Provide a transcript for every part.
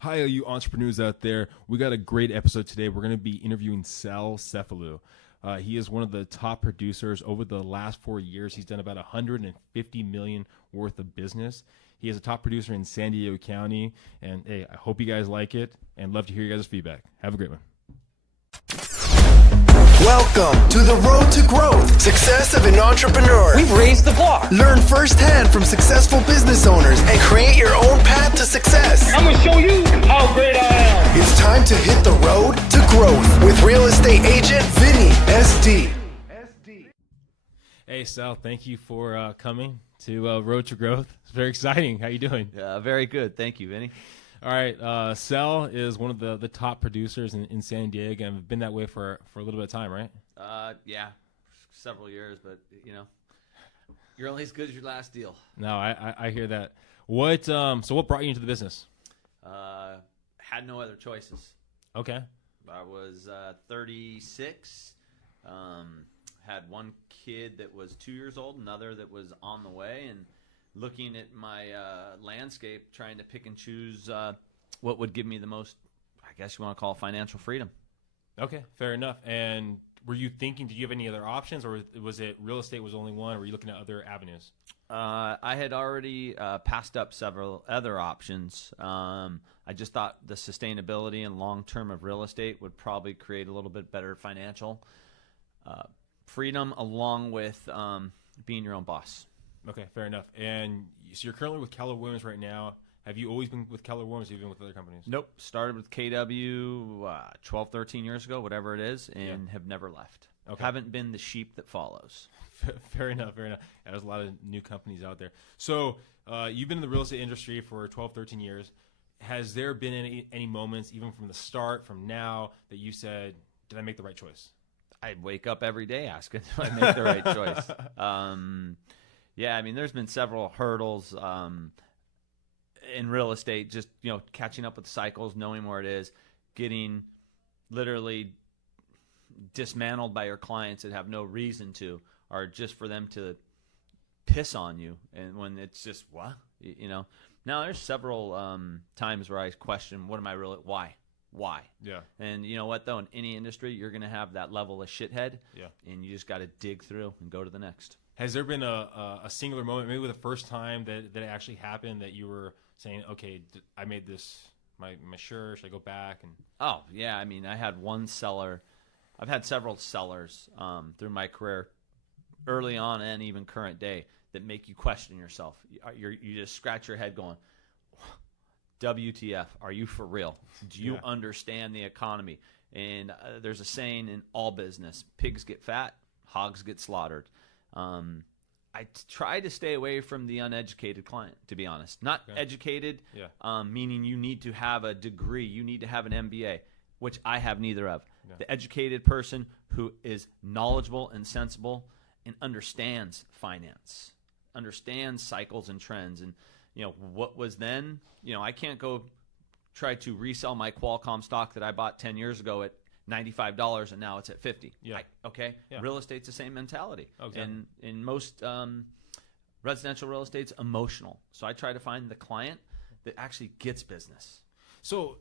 Hi, all you entrepreneurs out there. We got a great episode today. We're going to be interviewing Sal Cefalu. He is one of the top producers. Over the last 4 years, he's done about $150 million worth of business. He is a top producer in San Diego County. And hey, I hope you guys like it and love to hear your guys' feedback. Have a great one. Welcome to the road to growth, success of an entrepreneur. We've raised the bar. Learn firsthand from successful business owners and create your own path to success. I'm going to show you how great I am. It's time to hit the road to growth with real estate agent Vinny SD. Hey, Sal, thank you for coming to Road to Growth. It's very exciting. How you doing? Very good. Thank you, Vinny. All right, Sal is one of the top producers in San Diego, and have been that way for a little bit of time, right? Yeah, several years, but you're only as good as your last deal. No, I hear that. What what brought you into the business? Had no other choices. Okay. I was 36. Had one kid that was 2 years old, another that was on the way, and looking at my landscape, trying to pick and choose what would give me the most, I guess you want to call it, financial freedom. Okay, fair enough. And were you thinking, did you have any other options, or was it real estate was only one, or were you looking at other avenues? I had already passed up several other options. I just thought the sustainability and long-term of real estate would probably create a little bit better financial freedom, along with being your own boss. Okay, fair enough. And so you're currently with Keller Williams right now. Have you always been with Keller Williams, or have you been with other companies? Nope. Started with KW 12, 13 years ago, whatever it is, and have never left. Okay. Haven't been the sheep that follows. Fair enough, fair enough. Yeah, there's a lot of new companies out there. So you've been in the real estate industry for 12, 13 years. Has there been any moments, even from the start, from now, that you said, did I make the right choice? I wake up every day asking, do I make the right choice? Yeah, I mean, there's been several hurdles in real estate, just, catching up with cycles, knowing where it is, getting literally dismantled by your clients that have no reason to, or just for them to piss on you. And when it's just, what? Now there's several times where I question, what am I really, why? Yeah. And you know what, though? In any industry, you're going to have that level of shithead. Yeah. And you just got to dig through and go to the next. Has there been a singular moment, maybe the first time that it actually happened, that you were saying, okay, I made this my sure, should I go back? And Oh, yeah. I mean, I had one seller. I've had several sellers through my career, early on and even current day, that make you question yourself. You just scratch your head going, WTF, are you for real? Do you understand the economy? And there's a saying in all business, pigs get fat, hogs get slaughtered. I try to stay away from the uneducated client, to be honest. Not educated, meaning you need to have a degree, you need to have an MBA, which I have neither of. The educated person who is knowledgeable and sensible and understands finance, understands cycles and trends. And what was then, I can't go try to resell my Qualcomm stock that I bought 10 years ago at $95 and now it's at $50. Yeah. Real estate's the same mentality. Oh, exactly. And in most residential real estate's emotional. So I try to find the client that actually gets business. so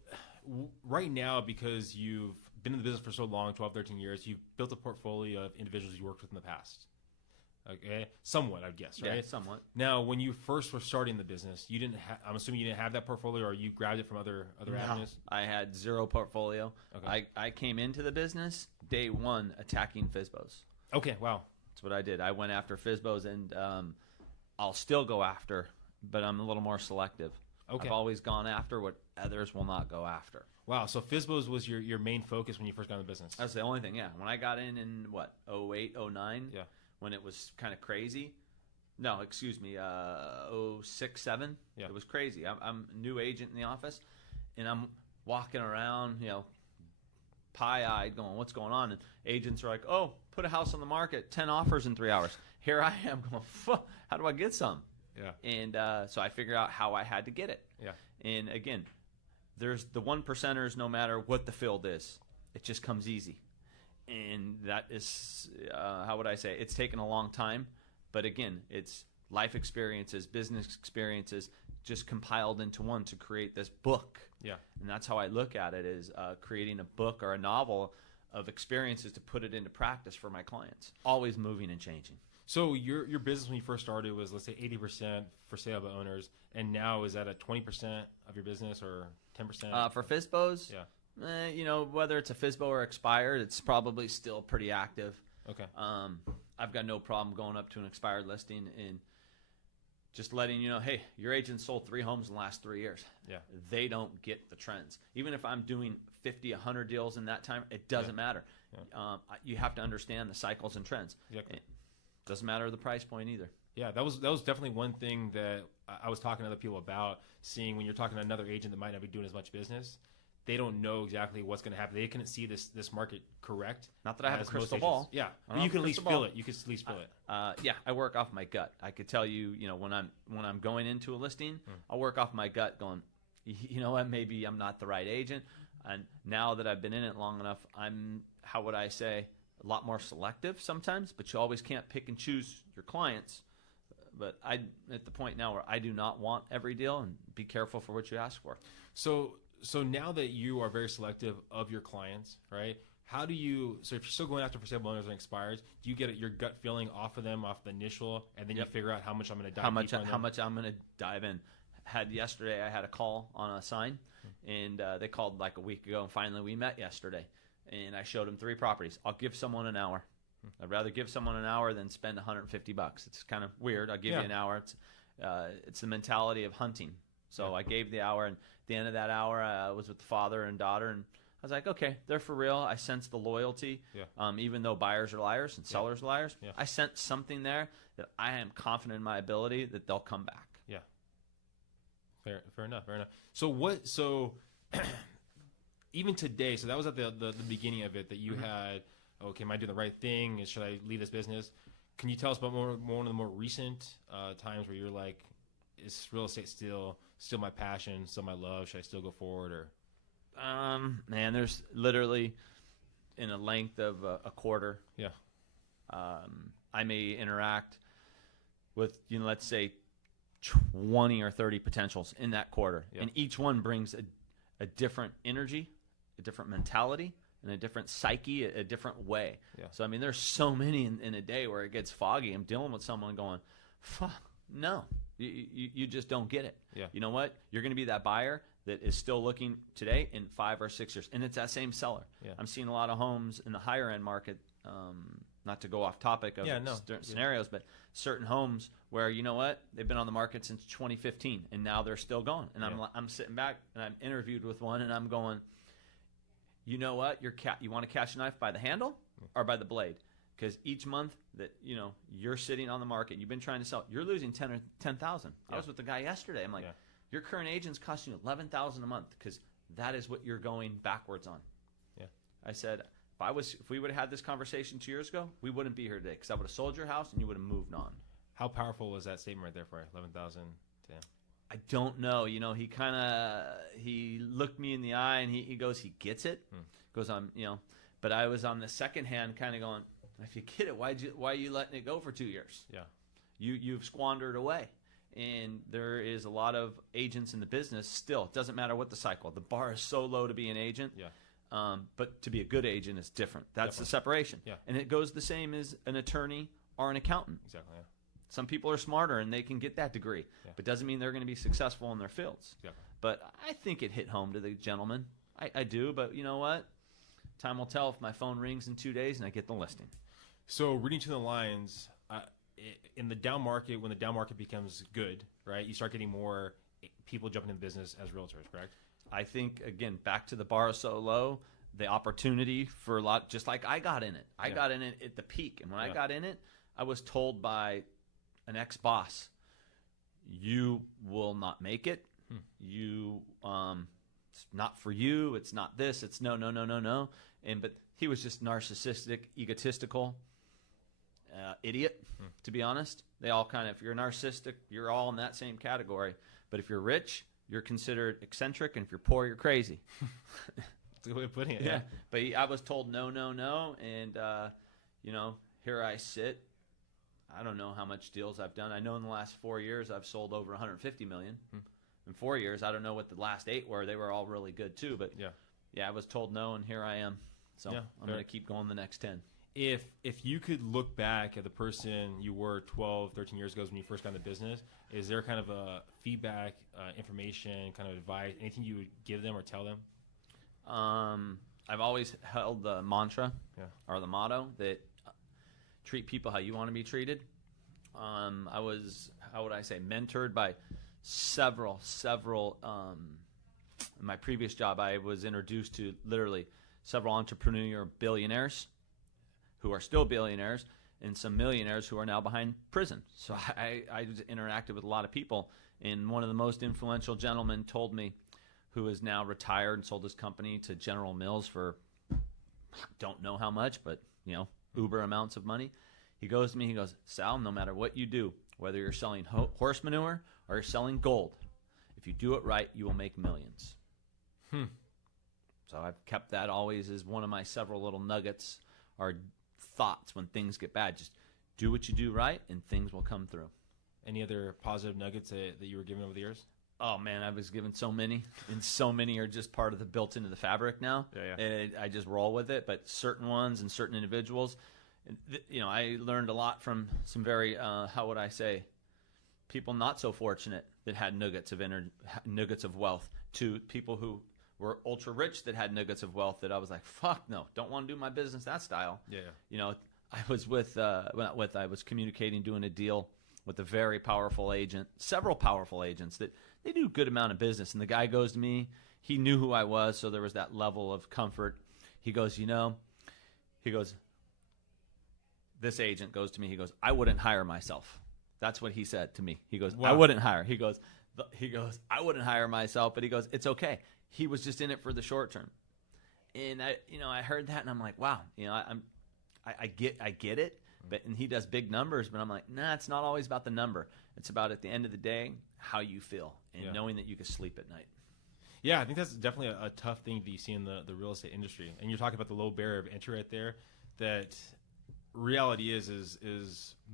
right now, because you've been in the business for so long, 12, 13 years, you've built a portfolio of individuals you worked with in the past. Okay, somewhat, I guess, right? Yeah, somewhat. Now, when you first were starting the business, you didn't. I'm assuming you didn't have that portfolio, or you grabbed it from other avenues. I had zero portfolio. Okay. I came into the business day one attacking FSBOs. Okay, wow. That's what I did. I went after FSBOs, and I'll still go after, but I'm a little more selective. Okay. I've always gone after what others will not go after. Wow. So FSBOs was your main focus when you first got in the business. That's the only thing, yeah. When I got in 08, 09, Yeah. when it was kind of crazy. No, excuse me, 06, 07. Yeah. It was crazy. I'm a new agent in the office, and I'm walking around, pie-eyed going, what's going on? And agents are like, oh, put a house on the market, 10 offers in 3 hours. Here I am going, how do I get some? Yeah. And so I figured out how I had to get it. Yeah. And again, there's the 1%ers, no matter what the field is. It just comes easy. And that is, how would I say, it's taken a long time. But again, it's life experiences, business experiences, just compiled into one to create this book. Yeah. And that's how I look at it, is creating a book or a novel of experiences to put it into practice for my clients. Always moving and changing. So your business when you first started was, let's say, 80% for sale by owners, and now is that at 20% of your business or 10%? For FSBOs, yeah. Whether it's a FSBO or expired, it's probably still pretty active. Okay. I've got no problem going up to an expired listing and just letting you know, hey, your agent sold 3 homes in the last 3 years. Yeah. They don't get the trends. Even if I'm doing 50, 100 deals in that time, it doesn't matter. Yeah. You have to understand the cycles and trends. Exactly. It doesn't matter the price point either. Yeah, that was definitely one thing that I was talking to other people about, seeing when you're talking to another agent that might not be doing as much business. They don't know exactly what's going to happen. They couldn't see this market correct. Not that I have a crystal ball. Yeah, but you can at least feel it. You can at least feel it. Yeah, I work off my gut. I could tell you, when I'm going into a listing, I'll work off my gut, going, you know what, maybe I'm not the right agent. And now that I've been in it long enough, I'm, how would I say, a lot more selective sometimes. But you always can't pick and choose your clients. But I'm at the point now where I do not want every deal, and be careful for what you ask for. So now that you are very selective of your clients, right? How do you? So if you're still going after for sale by owners and expires, do you get your gut feeling off of them, off the initial, and then you figure out how much I'm going to dive deeper on them? How much I'm going to dive in. Yesterday I had a call on a sign, and they called like a week ago, and finally we met yesterday, and I showed them 3 properties. I'll give someone an hour. I'd rather give someone an hour than spend $150. It's kind of weird. I'll give you an hour. It's the mentality of hunting. So I gave the hour, and at the end of that hour, I was with the father and daughter, and I was like, okay, they're for real. I sense the loyalty, even though buyers are liars and sellers are liars. Yeah. I sense something there that I am confident in my ability that they'll come back. Yeah. Fair enough. So even today, so that was at the beginning of it, that you had, okay, am I doing the right thing? Should I leave this business? Can you tell us about one of the more recent times where you're like, is real estate still my passion, still my love? Should I still go forward? Or man, there's literally in a length of a quarter. Yeah. I may interact with, let's say 20 or 30 potentials in that quarter. Yeah. And each one brings a different energy, a different mentality, and a different psyche, a different way. Yeah. So, I mean, there's so many in a day where it gets foggy. I'm dealing with someone going, fuck, no. You just don't get it. Yeah. You know what? You're going to be that buyer that is still looking today in 5 or 6 years. And it's that same seller. Yeah. I'm seeing a lot of homes in the higher end market, not to go off topic of scenarios, but certain homes where, you know what? They've been on the market since 2015 and now they're still going. And I'm sitting back and I'm interviewed with one and I'm going, you know what? You want to catch a knife by the handle or by the blade? Because each month that you're sitting on the market, you've been trying to sell, you're losing $10,000. I was with the guy yesterday. I'm like, your current agent's costing you $11,000 a month because that is what you're going backwards on. Yeah, I said if we would have had this conversation 2 years ago, we wouldn't be here today because I would have sold your house and you would have moved on. How powerful was that statement right there for you? 11,000. Damn. I don't know. He looked me in the eye and he goes, he gets it. Goes on, but I was on the second hand kind of going, if you get it, why are you letting it go for 2 years? Yeah, you've squandered away, and there is a lot of agents in the business still. It doesn't matter what the cycle. The bar is so low to be an agent. Yeah, but to be a good agent is different. That's the separation. Yeah, and it goes the same as an attorney or an accountant. Exactly. Yeah. Some people are smarter and they can get that degree, but doesn't mean they're going to be successful in their fields. Yeah. But I think it hit home to the gentleman. I do, but you know what? Time will tell if my phone rings in 2 days and I get the listing. So reading to the lines, in the down market, when the down market becomes good, right, you start getting more people jumping in the business as realtors, correct? I think, again, back to the bar so low, the opportunity for a lot, just like I got in it. I got in it at the peak. And when I got in it, I was told by an ex-boss, you will not make it. It's not for you. It's not this. It's no. But he was just narcissistic, egotistical, idiot, to be honest. They all kind of, if you're narcissistic, you're all in that same category. But if you're rich, you're considered eccentric, and if you're poor, you're crazy. That's a good way of putting it. Yeah. But I was told no. And, here I sit. I don't know how much deals I've done. I know in the last 4 years I've sold over $150 million. in 4 years. I don't know what the last 8 were. They were all really good too. But yeah, I was told no, and here I am. So I'm going to keep going the next 10. If you could look back at the person you were 12, 13 years ago when you first got into business, is there kind of a feedback, information, kind of advice, anything you would give them or tell them? I've always held the mantra or the motto that treat people how you want to be treated. I was, how would I say, mentored by several. In my previous job, I was introduced to literally several entrepreneur billionaires who are still billionaires and some millionaires who are now behind prison. So I interacted with a lot of people, and one of the most influential gentlemen told me, who is now retired and sold his company to General Mills for don't know how much, but uber amounts of money. He goes to me, he goes, Sal, no matter what you do, whether you're selling horse manure or you're selling gold, if you do it right, you will make millions. So I've kept that always as one of my several little nuggets or thoughts when things get bad. Just do what you do right, and things will come through. Any other positive nuggets that you were given over the years? Oh, man, I was given so many, and so many are just part of the built into the fabric now. And I just roll with it, but certain ones and certain individuals, I learned a lot from some very, how would I say, people not so fortunate that had nuggets of wealth, to people who were ultra rich that had nuggets of wealth that I was like, fuck no, don't want to do my business that style. I was I was communicating, doing a deal with a very powerful agent, several powerful agents that they do a good amount of business. And the guy goes to me, he knew who I was, so there was that level of comfort. He goes, this agent goes to me, he goes, I wouldn't hire myself. That's what he said to me. He goes, wow. I wouldn't hire. He goes, I wouldn't hire myself, but he goes, it's okay. He was just in it for the short term. And I heard that and I'm like, wow, I get it. And he does big numbers, but I'm like, nah, it's not always about the number. It's about, at the end of the day, how you feel and knowing that you can sleep at night. Yeah, I think that's definitely a tough thing that you see in the real estate industry. And you're talking about the low barrier of entry right there. That reality is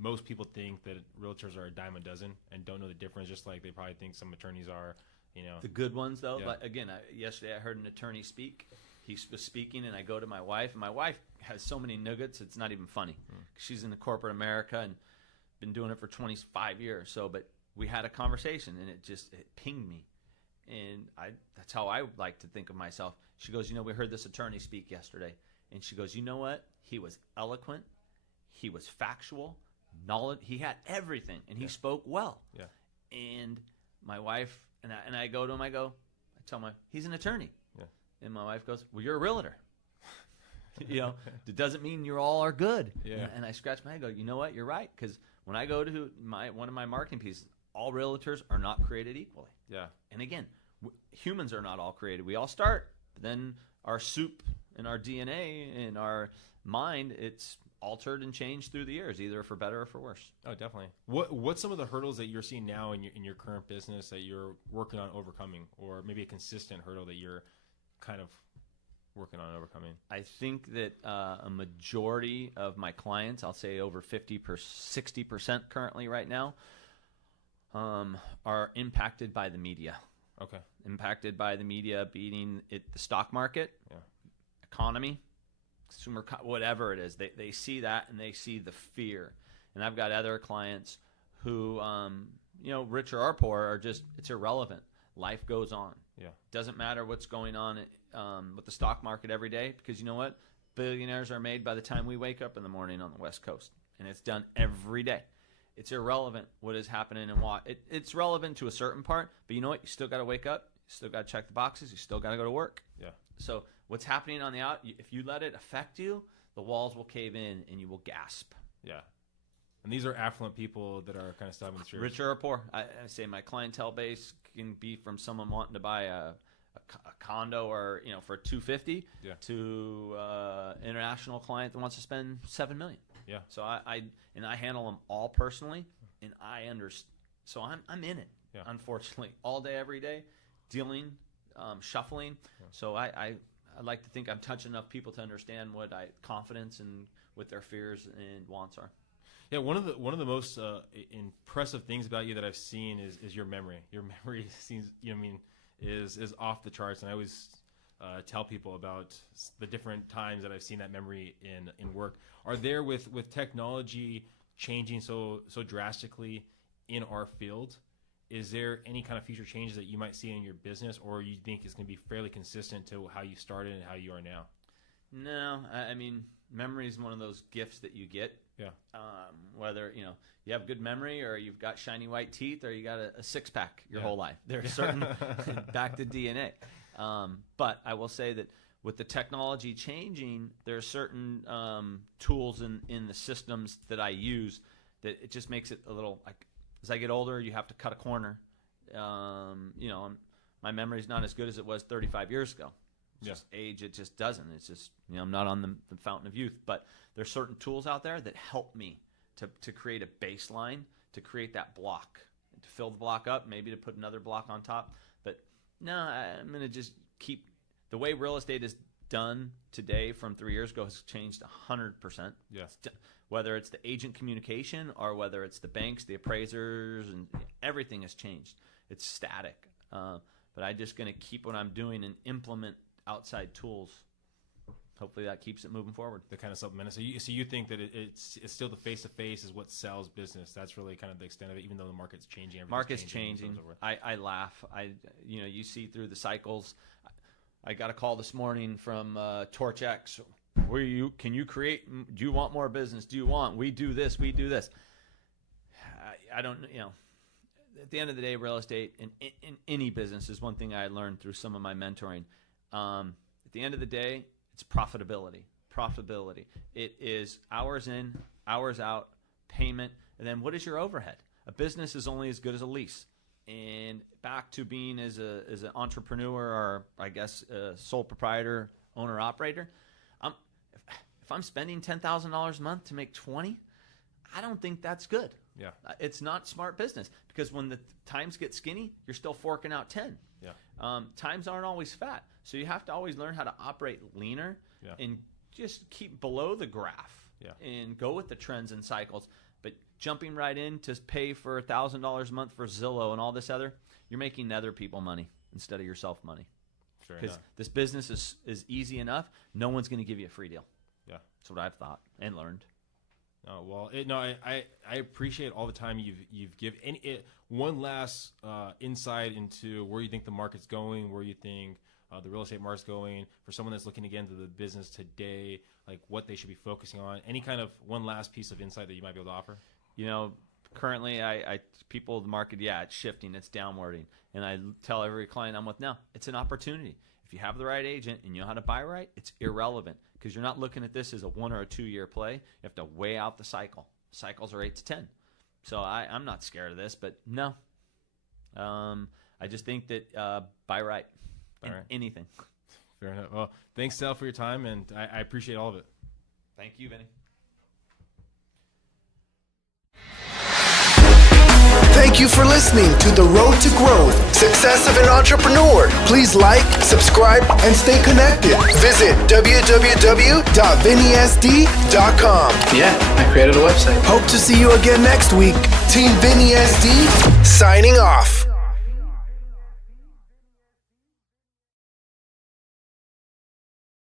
most people think that realtors are a dime a dozen and don't know the difference, just like they probably think some attorneys are. The good ones, though. Like, again, yesterday I heard an attorney speak. He was speaking, and I go to my wife, and my wife has so many nuggets, it's not even funny. She's in the corporate America and been doing it for 25 years. So, but we had a conversation, and it pinged me. And that's how I like to think of myself. She goes, we heard this attorney speak yesterday. And she goes, you know what? He was eloquent. He was factual. Knowledge. He had everything, and he spoke well. Yeah. And my wife, and I go to him, I tell him, he's an attorney. And my wife goes, well, you're a realtor. It doesn't mean you all are good. Yeah. And I scratch my head and go, you know what? You're right. Because when I go to one of my marketing pieces, all realtors are not created equally. Yeah. And again, humans are not all created. We all start, but then our soup and our DNA and our mind, it's altered and changed through the years, either for better or for worse. Oh, definitely. What's some of the hurdles that you're seeing now in your current business that you're working on overcoming, or maybe a consistent hurdle that you're kind of working on overcoming? I think that a majority of my clients, I'll say over 60% currently right now, are impacted by the media. Okay. Impacted by the media, beating it, the stock market, economy, consumer, whatever it is. They see that, and they see the fear. And I've got other clients who, rich or poor, are just, it's irrelevant. Life goes on. Yeah. Doesn't matter what's going on with the stock market every day, because you know what? Billionaires are made by the time we wake up in the morning on the West Coast, and it's done every day. It's irrelevant what is happening and what. It's relevant to a certain part, but you know what? You still got to wake up. You still got to check the boxes. You still got to go to work. Yeah. So what's happening on the out, if you let it affect you, the walls will cave in and you will gasp. Yeah. And these are affluent people that are kind of stopping the streets. Rich or poor. I say my clientele base can be from someone wanting to buy a condo or for $250 to international client that wants to spend $7 million. Yeah. So I handle them all personally, and I understand. So I'm in it. Yeah. Unfortunately, all day, every day, dealing, shuffling. Yeah. So I like to think I'm touching enough people to understand what confidence and what their fears and wants are. Yeah, one of the most impressive things about you that I've seen is your memory. Your memory seems, is off the charts, and I always tell people about the different times that I've seen that memory in work. Are there with technology changing so drastically in our field? Is there any kind of future changes that you might see in your business, or you think it's going to be fairly consistent to how you started and how you are now? No, I mean, memory is one of those gifts that you get. Yeah. Whether you have good memory, or you've got shiny white teeth, or you got a six-pack your whole life. There's certain back to DNA. But I will say that with the technology changing, there are certain tools in the systems that I use that it just makes it a little like. As I get older, you have to cut a corner. My memory's not as good as it was 35 years ago. It's just age, it just doesn't. It's just, I'm not on the fountain of youth. But there's certain tools out there that help me to create a baseline, to create that block, to fill the block up, maybe to put another block on top. But no, I'm going to just keep the way real estate is done today from 3 years ago has changed 100%. Yes. Whether it's the agent communication or whether it's the banks, the appraisers, and everything has changed. It's static. But I'm just going to keep what I'm doing and implement outside tools. Hopefully that keeps it moving forward. The kind of supplement. So you think that it's still the face-to-face is what sells business. That's really kind of the extent of it, even though the market's changing. Market's changing. I laugh. You see through the cycles. I got a call this morning from TorchX. Can you create? Do you want more business? We do this. I don't. At the end of the day, real estate in any business is one thing I learned through some of my mentoring. At the end of the day, it's profitability. It is hours in, hours out, payment, and then what is your overhead? A business is only as good as a lease. And back to being as an entrepreneur, or I guess a sole proprietor, owner operator. If I'm spending $10,000 a month to make $20,000, I don't think that's good. Yeah. It's not smart business, because when the times get skinny, you're still forking out 10. Yeah. Times aren't always fat, so you have to always learn how to operate leaner and just keep below the graph and go with the trends and cycles. But jumping right in to pay for $1,000 a month for Zillow and all this other, you're making other people money instead of yourself money. Because this business is easy enough. No one's going to give you a free deal. Yeah, that's what I've thought and learned. Oh, well, I appreciate all the time you've given. One last insight into where you think the market's going, where you think the real estate market's going, for someone that's looking to get into the business today, like what they should be focusing on. Any kind of one last piece of insight that you might be able to offer? Currently, the market, it's shifting, it's downwarding. And I tell every client I'm with now, it's an opportunity. If you have the right agent and you know how to buy right, it's irrelevant, because you're not looking at this as a 1 or a 2 year play. You have to weigh out the cycle. Cycles are 8 to 10. So I'm not scared of this, but no. I just think that buy right. Anything. Fair enough. Well, thanks, Sal, for your time, and I appreciate all of it. Thank you, Vinny. Thank you for listening to The Road to Growth, Success of an Entrepreneur. Please like, subscribe, and stay connected. Visit www.vinnySD.com. Yeah, I created a website. Hope to see you again next week. Team Vinny SD, signing off.